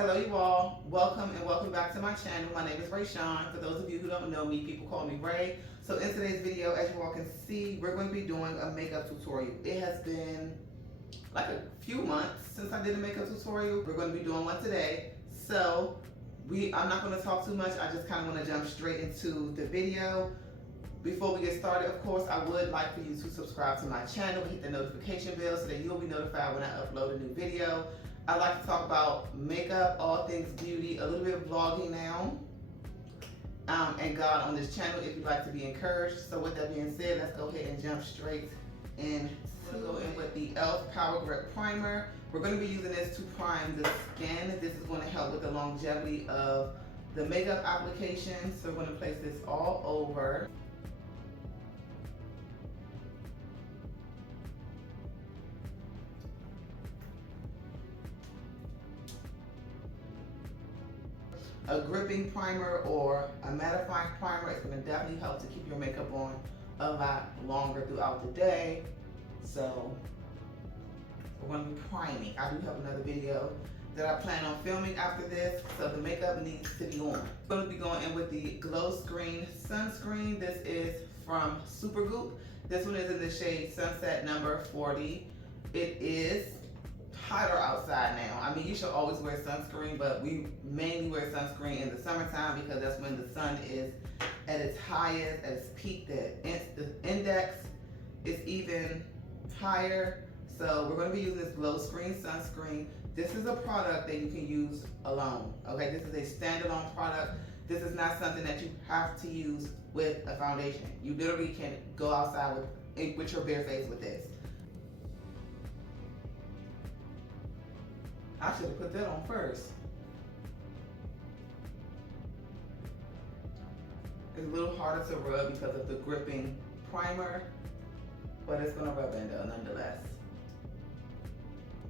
Hello you all, welcome and welcome back to my channel. My name is Rayshawn. For those of you who don't know me, people call me Ray. So in today's video, as you all can see, we're going to be doing a makeup tutorial. It has been like a few months since I did a makeup tutorial. We're going to be doing one today. So I'm not going to talk too much. I just kind of want to jump straight into the video. Before we get started, of course, I would like for you to subscribe to my channel, hit the notification bell so that you'll be notified when I upload a new video. I like to talk about makeup, all things beauty, a little bit of vlogging now, and God on this channel if you'd like to be encouraged. So with that being said, let's go ahead and jump straight in. We'll go in with the e.l.f. Power Grip Primer. We're going to be using this to prime the skin. This is going to help with the longevity of the makeup application. So we're going to place this all over. A gripping primer or a mattifying primer is going to definitely help to keep your makeup on a lot longer throughout the day. So we're going to be priming. I do have another video that I plan on filming after this, so the makeup needs to be on. I'm going to be going in with the Glow Screen Sunscreen. This is from Supergoop. This one is in the shade Sunset number 40. It is hotter outside now. I mean, you should always wear sunscreen, but we mainly wear sunscreen in the summertime because that's when the sun is at its highest, at its peak. The index is even higher. So we're going to be using this Glow Screen Sunscreen. This is a product that you can use alone. Okay, this is a standalone product. This is not something that you have to use with a foundation. You literally can go outside with your bare face with this. I should have put that on first. It's a little harder to rub because of the gripping primer, but it's gonna rub in though nonetheless.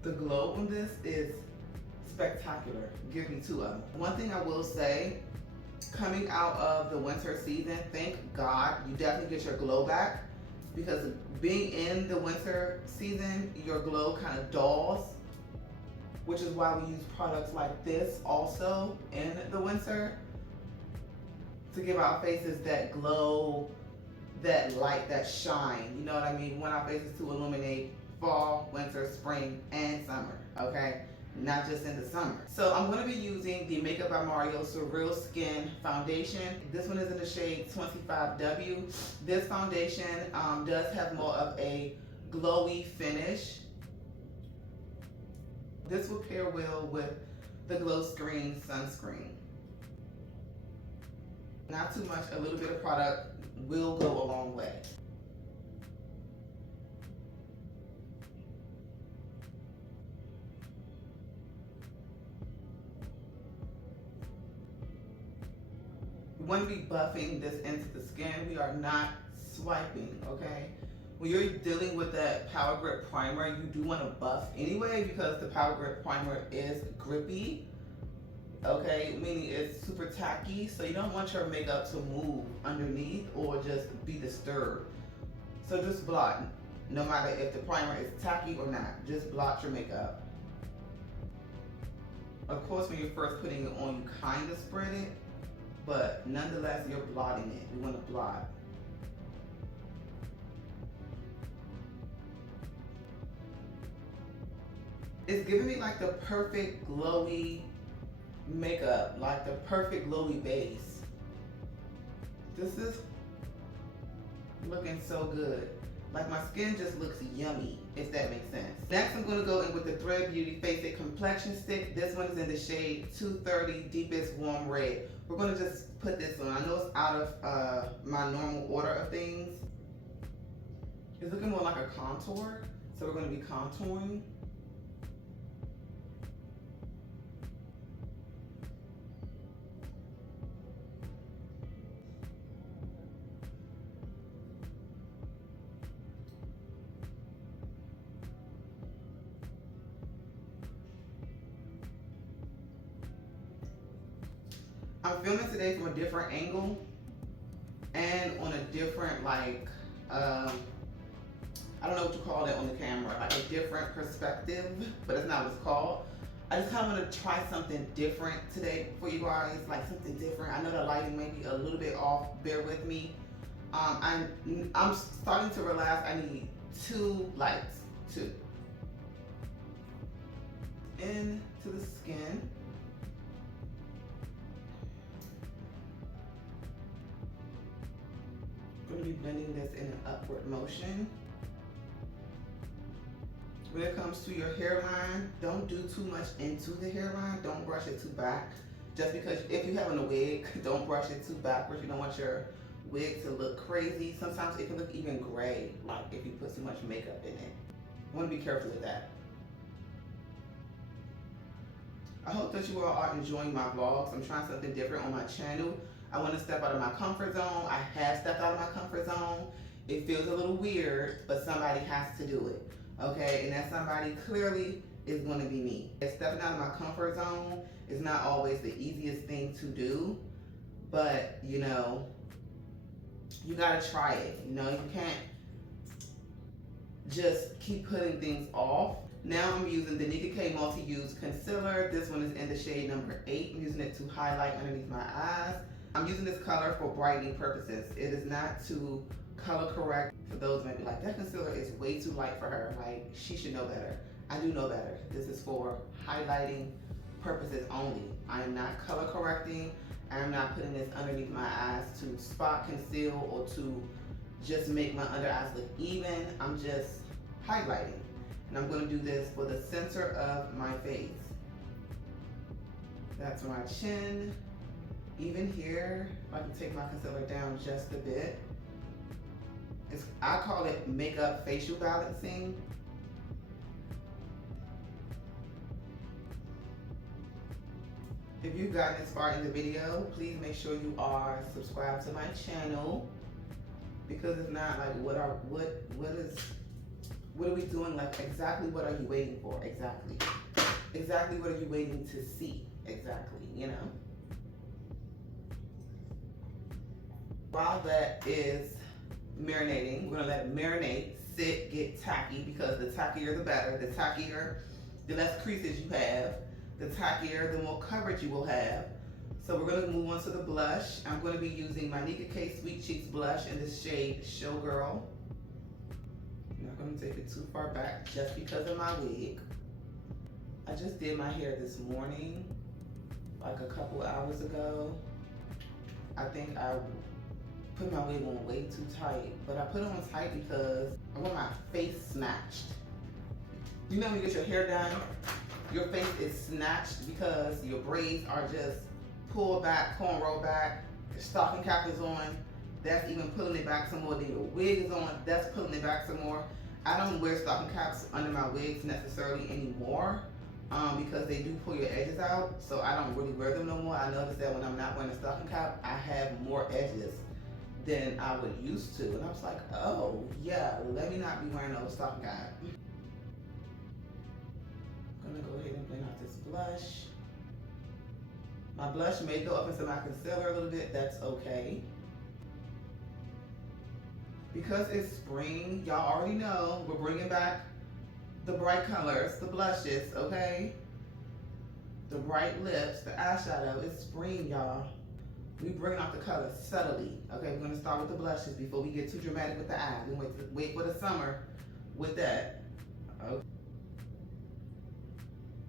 The glow on this is spectacular. Give me two of them. One thing I will say, coming out of the winter season, thank God you definitely get your glow back, because being in the winter season, your glow kind of dulls, which is why we use products like this also in the winter to give our faces that glow, that light, that shine. You know what I mean? We want our faces to illuminate fall, winter, spring, and summer, okay? Not just in the summer. So I'm gonna be using the Makeup by Mario Surreal Skin Foundation. This one is in the shade 25W. This foundation does have more of a glowy finish. This will pair well with the Glow Screen Sunscreen. Not too much, a little bit of product will go a long way. We want to be buffing this into the skin. We are not swiping, okay? When you're dealing with that Power Grip Primer, you do want to buff anyway because the Power Grip Primer is grippy, okay? Meaning it's super tacky, so you don't want your makeup to move underneath or just be disturbed. So just blot, no matter if the primer is tacky or not, just blot your makeup. Of course, when you're first putting it on, you kind of spread it, but nonetheless, you're blotting it. You want to blot. It's giving me like the perfect glowy makeup, like the perfect glowy base. This is looking so good. Like my skin just looks yummy, if that makes sense. Next, I'm gonna go in with the Thread Beauty Face It Complexion Stick. This one is in the shade 230 Deepest Warm Red. We're gonna just put this on. I know it's out of my normal order of things. It's looking more like a contour, so we're gonna be contouring. I'm filming today from a different angle and on a different, like, I don't know what you call it on the camera, like a different perspective, but it's not what it's called. I just kind of want to try something different today for you guys, like something different. I know the lighting may be a little bit off, bear with me. I'm starting to realize I need 2 lights, 2. Into the skin. I'm going to be blending this in an upward motion. When it comes to your hairline, don't do too much into the hairline. Don't brush it too back. Just because if you're having a wig, don't brush it too backwards. You don't want your wig to look crazy. Sometimes it can look even gray, like if you put too much makeup in it. You want to be careful with that. I hope that you all are enjoying my vlogs. I'm trying something different on my channel. I want to step out of my comfort zone. I have stepped out of my comfort zone. It feels a little weird, but somebody has to do it. Okay, and that somebody clearly is going to be me. Stepping out of my comfort zone is not always the easiest thing to do, but you know, you gotta try it. You know, you can't just keep putting things off. Now I'm using the Nika K Multi-Use Concealer. This one is in the shade number 8. I'm using it to highlight underneath my eyes. I'm using this color for brightening purposes. It is not to color correct. For those maybe like, that concealer is way too light for her. Like, she should know better. I do know better. This is for highlighting purposes only. I am not color correcting. I am not putting this underneath my eyes to spot conceal or to just make my under eyes look even. I'm just highlighting. And I'm going to do this for the center of my face. That's my chin. Even here, I can take my concealer down just a bit. I call it makeup facial balancing. If you've gotten this far in the video, please make sure you are subscribed to my channel, because it's not like what are we doing, like exactly what are you waiting for, exactly what are you waiting to see, exactly, you know. While that is marinating, we're gonna let it marinate, sit, get tacky, because the tackier the better. The tackier, the less creases you have, the tackier, the more coverage you will have. So we're gonna move on to the blush. I'm gonna be using my Nika K Sweet Cheeks blush in the shade Showgirl. I'm not gonna take it too far back just because of my wig. I just did my hair this morning, like a couple hours ago. I think I put my wig on way too tight, but I put it on tight because I want my face snatched. You know when you get your hair done, your face is snatched because your braids are just pulled back, cornrow back, your stocking cap is on, that's even pulling it back some more, then your wig is on, that's pulling it back some more. I don't wear stocking caps under my wigs necessarily anymore because they do pull your edges out, so I don't really wear them no more. I noticed that when I'm not wearing a stocking cap, I have more edges than I would used to, and I was like, oh yeah, let me not be wearing no stocking cap. I'm gonna go ahead and blend out this blush. My blush may go up into my concealer a little bit, that's okay. Because it's spring, y'all already know, we're bringing back the bright colors, the blushes, okay? The bright lips, the eyeshadow, it's spring, y'all. We bring out the colors subtly. Okay, we're gonna start with the blushes before we get too dramatic with the eyes. We wait for the summer with that. Okay.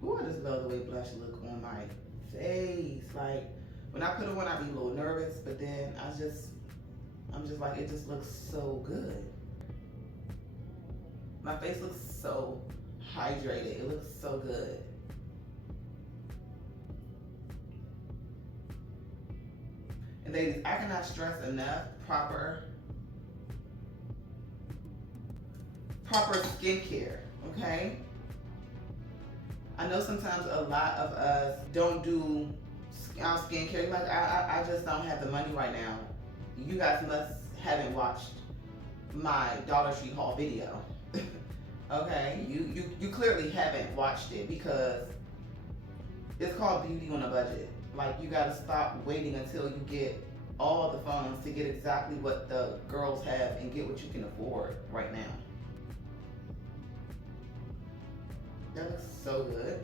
Ooh, I just love the way blush look on my face. Like, when I put it on, I be a little nervous, but then I'm just like, it just looks so good. My face looks so hydrated. It looks so good. And ladies, I cannot stress enough proper skincare, okay? I know sometimes a lot of us don't do our skincare. Like, I just don't have the money right now. You guys haven't watched my Dollar Tree haul video. Okay, you clearly haven't watched it because it's called Beauty on a Budget. Like, you gotta stop waiting until you get all the funds to get exactly what the girls have and get what you can afford right now. That looks so good.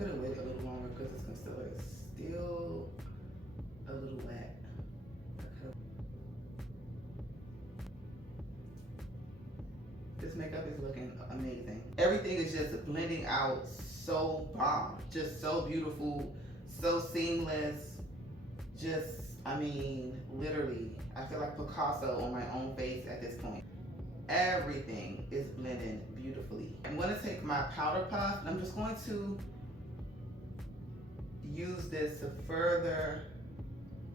could have waited a little longer because this concealer is still a little wet. This makeup is looking amazing. Everything is just blending out so bomb. Just so beautiful, so seamless. Just, I mean, literally, I feel like Picasso on my own face at this point. Everything is blending beautifully. I'm going to take my powder puff and I'm just going to use this to further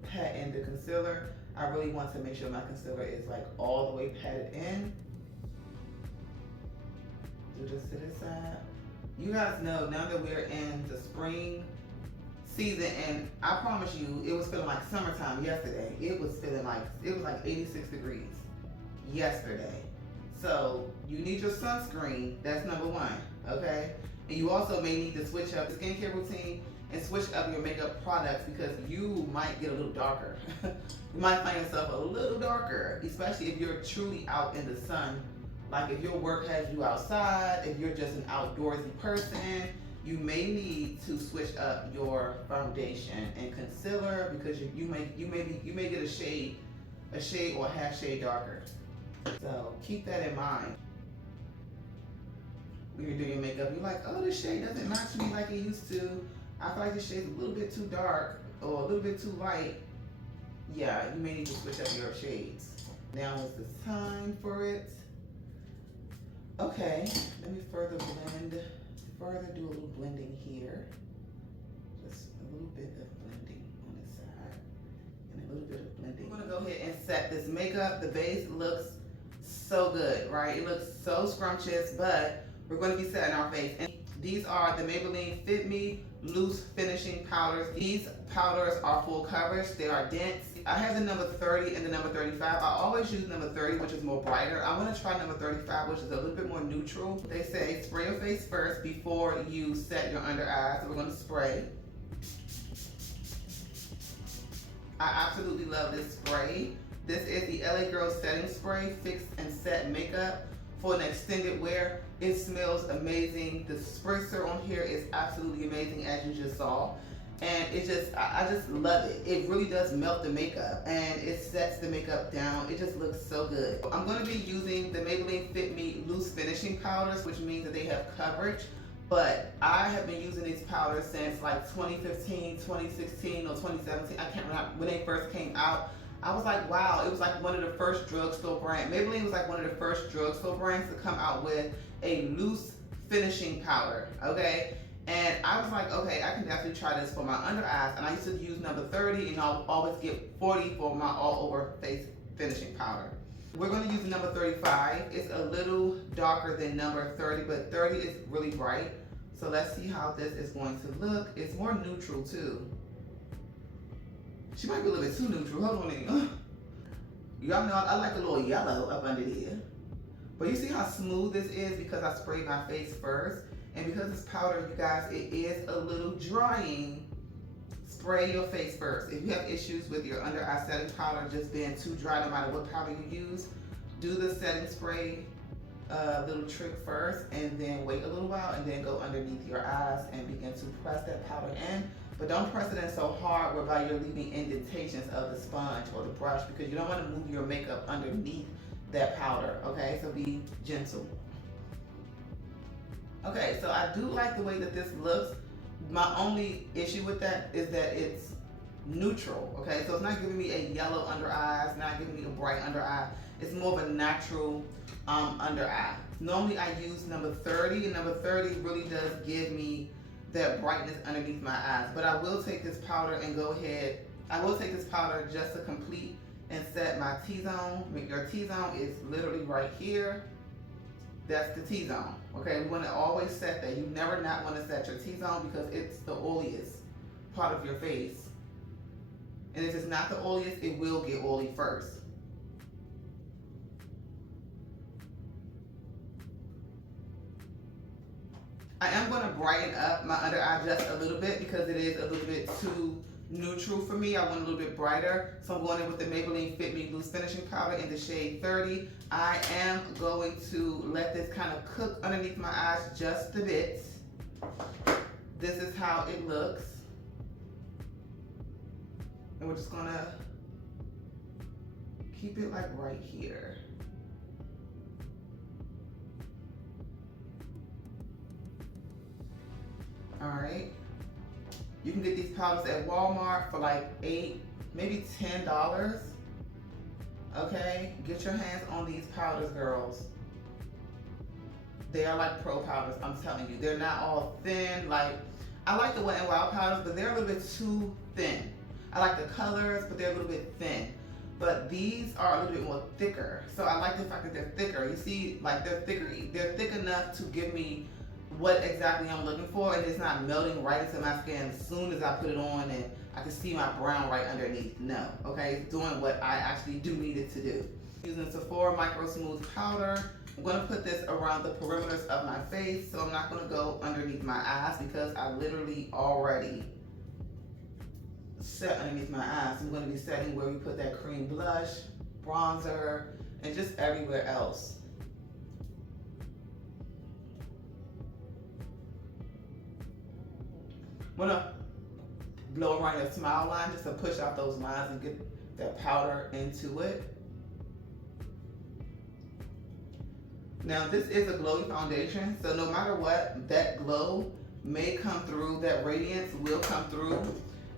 pat in the concealer. I really want to make sure my concealer is like all the way patted in. Do this to this side. You guys know now that we're in the spring season, and I promise you, it was feeling like summertime yesterday. It was like 86 degrees yesterday. So you need your sunscreen. That's number one, okay? And you also may need to switch up the skincare routine and switch up your makeup products because you might get a little darker. You might find yourself a little darker, especially if you're truly out in the sun. Like if your work has you outside, if you're just an outdoorsy person, you may need to switch up your foundation and concealer because you may get a shade or a half shade darker. So keep that in mind. When you're doing your makeup, you're like, oh, this shade doesn't match me like it used to. I feel like this shade's a little bit too dark or a little bit too light. Yeah, you may need to switch up your shades. Now is the time for it. Okay, let me further do a little blending here. Just a little bit of blending on this side and a little bit of blending. I'm gonna go ahead and set this makeup. The base looks so good, right? It looks so scrumptious, but we're gonna be setting our face. And these are the Maybelline Fit Me Loose Finishing Powders. These powders are full coverage, they are dense. I have the number 30 and the number 35. I always use number 30, which is more brighter. I'm gonna try number 35, which is a little bit more neutral. They say spray your face first before you set your under eyes. So we're gonna spray. I absolutely love this spray. This is the LA Girl Setting Spray, Fix and Set Makeup for an extended wear. It smells amazing. The spritzer on here is absolutely amazing, as you just saw. And it just, I just love it. It really does melt the makeup and it sets the makeup down. It just looks so good. I'm gonna be using the Maybelline Fit Me Loose Finishing Powders, which means that they have coverage. But I have been using these powders since like 2015, 2016, or 2017. I can't remember when they first came out. I was like, wow, it was like one of the first drugstore brands. Maybelline was like one of the first drugstore brands to come out with a loose finishing powder, okay? And I was like, okay, I can definitely try this for my under eyes. And I used to use number 30 and I'll always get 40 for my all over face finishing powder. We're gonna use the number 35. It's a little darker than number 30, but 30 is really bright. So let's see how this is going to look. It's more neutral too. She might be a little bit too neutral. Hold on a minute. Y'all know I like a little yellow up under here. But you see how smooth this is because I sprayed my face first. And because it's powder, you guys, it is a little drying. Spray your face first. If you have issues with your under eye setting powder just being too dry, no matter what powder you use, do the setting spray little trick first and then wait a little while and then go underneath your eyes and begin to press that powder in. But don't press it in so hard whereby you're leaving indentations of the sponge or the brush because you don't want to move your makeup underneath that powder, okay? So be gentle. Okay, so I do like the way that this looks. My only issue with that is that it's neutral, okay? So it's not giving me a yellow under eye, it's not giving me a bright under eye. It's more of a natural under eye. Normally I use number 30, and number 30 really does give me that brightness underneath my eyes. But I will take this powder and go ahead, I will take this powder just to complete and set my T-zone. Your T-zone is literally right here. That's the T-zone, okay? We wanna always set that. You never not wanna set your T-zone because it's the oiliest part of your face. And if it's not the oiliest, it will get oily first. I am gonna brighten up my under eye just a little bit because it is a little bit too neutral for me. I want a little bit brighter. So I'm going in with the Maybelline Fit Me Loose Finishing Powder in the shade 30. I am going to let this kind of cook underneath my eyes just a bit. this is how it looks. And we're just gonna keep it like right here. All right. You can get these powders at Walmart for like $8, maybe $10. Okay, get your hands on these powders, girls. They are like pro powders, I'm telling you. They're not all thin. Like, I like the Wet n Wild powders, but they're a little bit too thin. I like the colors, but they're a little bit thin. But these are a little bit more thicker. So I like the fact that they're thicker. You see, like they're thicker. They're thick enough to give me what exactly I'm looking for, and it's not melting right into my skin as soon as I put it on and I can see my brown right underneath. No, okay, it's doing what I actually do need it to do. Using Sephora Micro Smooth Powder. I'm going to put this around the perimeters of my face, so I'm not going to go underneath my eyes because I literally already set underneath my eyes. I'm going to be setting where we put that cream blush, bronzer, and just everywhere else. I'm gonna blow around your smile line just to push out those lines and get that powder into it. Now this is a glowy foundation, so no matter what, that glow may come through, that radiance will come through,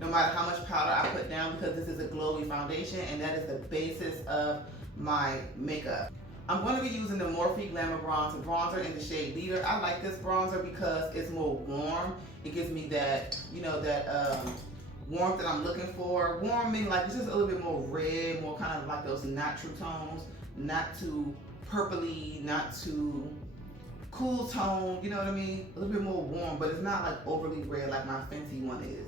no matter how much powder I put down, because this is a glowy foundation and that is the basis of my makeup. I'm going to be using the Morphe Glamour Bronzer in the shade Leader. I like this bronzer because it's more warm. It gives me that, you know, that warmth that I'm looking for. Warm meaning like it's just a little bit more red, more kind of like those natural tones, not too purpley, not too cool tone, you know what I mean? A little bit more warm, but it's not like overly red like my Fenty one is.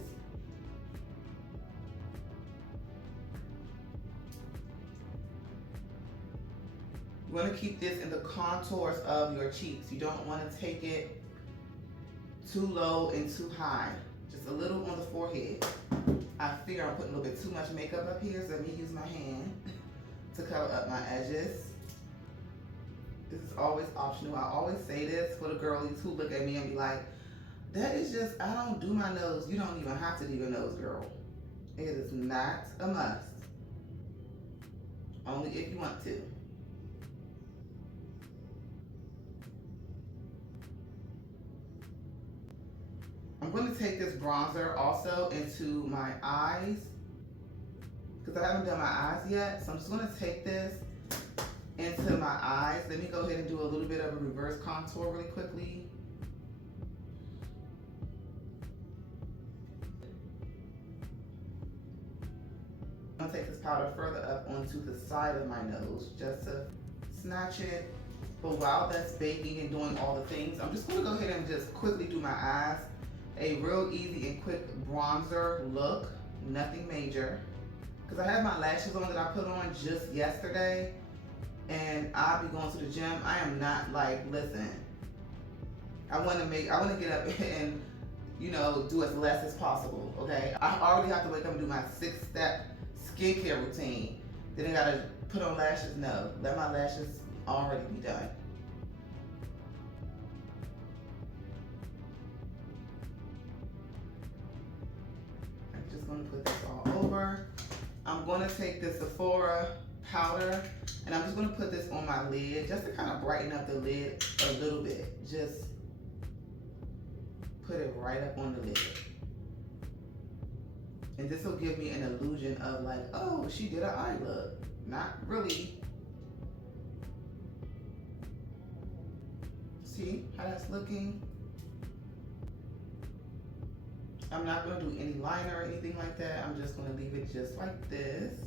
You want to keep this in the contours of your cheeks. You don't want to take it too low and too high. Just a little on the forehead. I fear I'm putting a little bit too much makeup up here, so let me use my hand to cover up my edges. This is always optional. I always say this for the girlies who look at me and be like, that is just, I don't do my nose. You don't even have to do your nose, girl. It is not a must. Only if you want to. I'm going to take this bronzer also into my eyes because I haven't done my eyes yet. So I'm just going to take this into my eyes. Let me go ahead and do a little bit of a reverse contour really quickly. I'm going to take this powder further up onto the side of my nose just to snatch it. But while that's baking and doing all the things, I'm just going to go ahead and just quickly do my eyes. A real easy and quick bronzer look, nothing major. Because I have my lashes on that I put on just yesterday, and I'll be going to the gym. I am not like, listen, I want to get up and, you know, do as less as possible, okay? I already have to wake up and do my 6-step skincare routine. Then I gotta put on lashes. No, let my lashes already be done. Going to put this all over. I'm going to take this Sephora powder and I'm just going to put this on my lid just to kind of brighten up the lid a little bit. Just put it right up on the lid. And this will give me an illusion of like, oh, she did an eye look. Not really. See how that's looking? I'm not going to do any liner or anything like that. I'm just going to leave it just like this.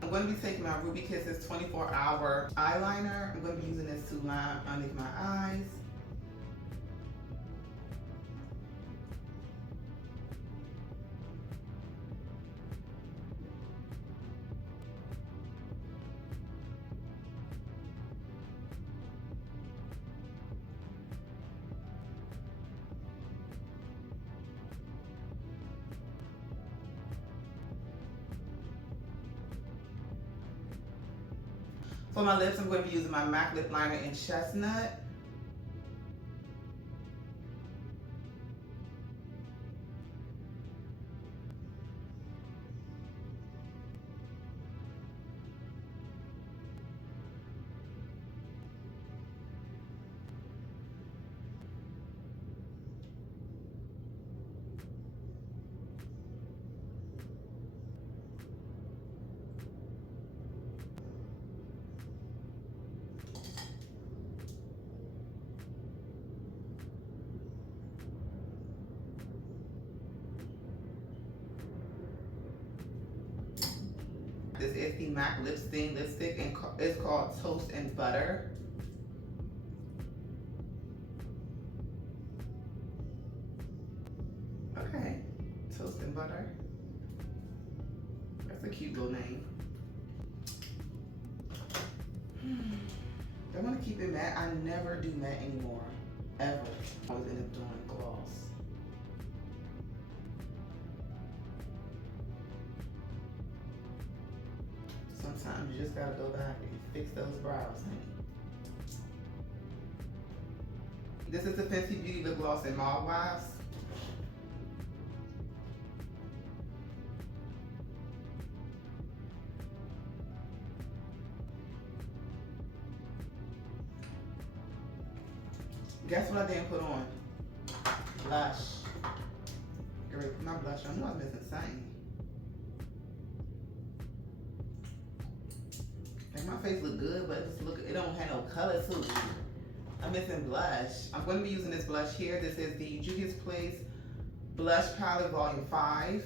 I'm going to be taking my Ruby Kisses 24-hour eyeliner. I'm going to be using this to line underneath my eyes. For my lips, I'm going to be using my MAC lip liner in Chestnut. This is the MAC Lip Stain lipstick, and it's called Toast and Butter. Okay, Toast and Butter. That's a cute little name. I want to keep it matte. I never do matte anymore, ever. I always end up doing gloss. Sometimes you just gotta go back and fix those brows, honey. This is the Fenty Beauty Lip Gloss in Mauve Wise. Guess what I didn't put on? Blush. Get ready to put my blush on. I knew I was missing something. Like my face look good, but it don't have no color to it. I'm missing blush. I'm going to be using this blush here. This is the Juvia's Place Blush Palette Volume 5.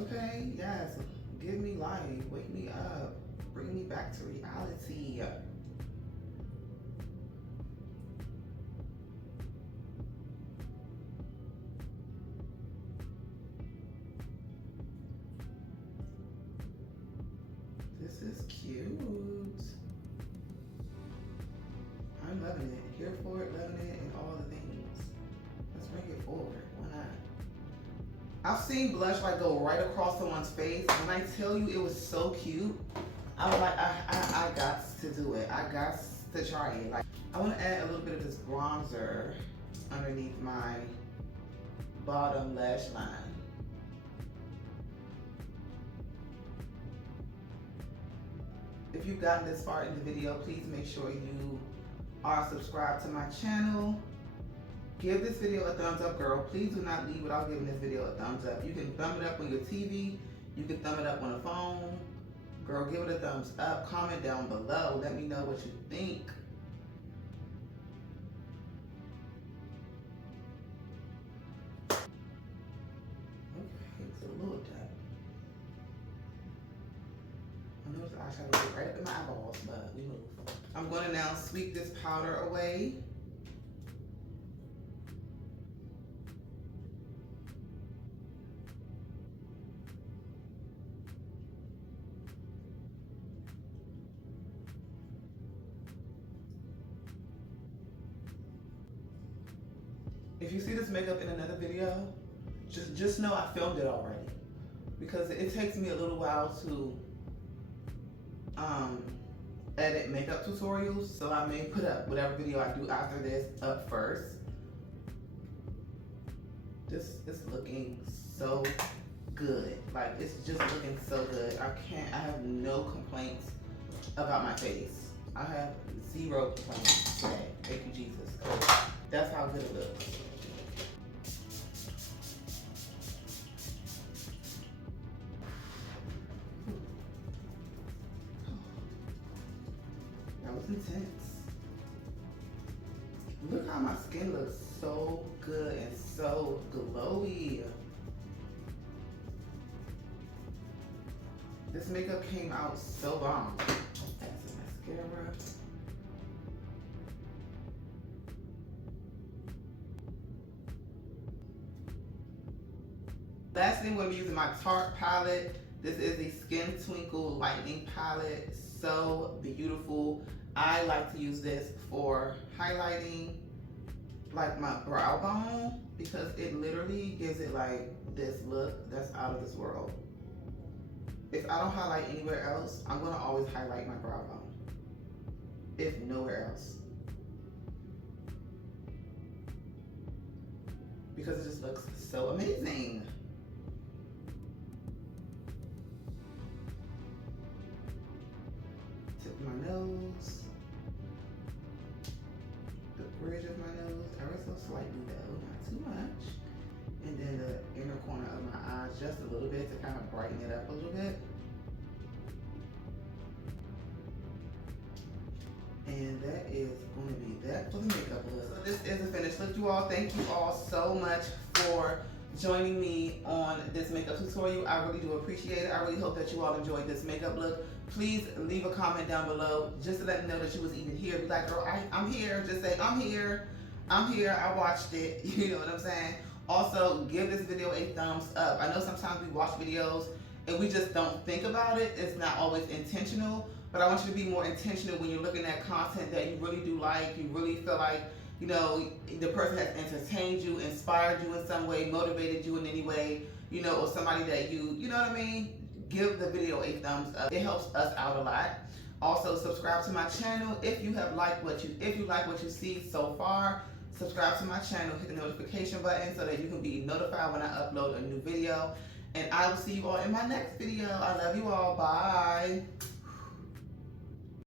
Okay, yes. Give me life. Wake me up. Bring me back to reality. This is cute. I'm loving it. Here for it, loving it, and all the things. Let's bring it forward. Why not? I've seen blush like go right across someone's face. When I tell you it was so cute, I was like, I got to do it. I got to try it. Like, I want to add a little bit of this bronzer underneath my bottom lash line. If you've gotten this far in the video, please make sure you are subscribed to my channel. Give this video a thumbs up, girl. Please do not leave without giving this video a thumbs up. You can thumb it up on your TV. You can thumb it up on a phone. Girl, give it a thumbs up. Comment down below. Let me know what you think. Okay, it's a little dab. I noticed the eyeshadow went right up in my eyeballs, but we move. I'm going to now sweep this powder away. If you see this makeup in another video, just know I filmed it already, because it takes me a little while to edit makeup tutorials, so I may put up whatever video I do after this up first. This is looking so good. Like, it's just looking so good. I have no complaints about my face. I have 0 complaints today. Thank you, Jesus. That's how good it looks. That was intense. Look how my skin looks so good and so glowy. This makeup came out so bomb. That's a mascara. Last thing, we're going to be using my Tarte palette. This is the Skin Twinkle Lightning palette. So beautiful. I like to use this for highlighting like my brow bone, because it literally gives it like this look that's out of this world. If I don't highlight anywhere else, I'm gonna always highlight my brow bone, if nowhere else. Because it just looks so amazing. Tip of my nose. The bridge of my nose, ever so slightly though, not too much. And then the inner corner of my eyes just a little bit to kind of brighten it up a little bit. And that is going to be that for the makeup look. So this is a finished look, you all. Thank you all so much for joining me on this makeup tutorial. I really do appreciate it. I really hope that you all enjoyed this makeup look. Please leave a comment down below just to let me know that you was even here. Be like, girl, I'm here. Just say, I'm here. I'm here. I watched it. You know what I'm saying? Also, give this video a thumbs up. I know sometimes we watch videos and we just don't think about it. It's not always intentional. But I want you to be more intentional when you're looking at content that you really do like, you really feel like, you know, the person has entertained you, inspired you in some way, motivated you in any way, you know, or somebody that you know what I mean? Give the video a thumbs up. It helps us out a lot. Also, subscribe to my channel if you like what you see so far. Subscribe to my channel, hit the notification button so that you can be notified when I upload a new video. And I will see you all in my next video. I love you all. Bye.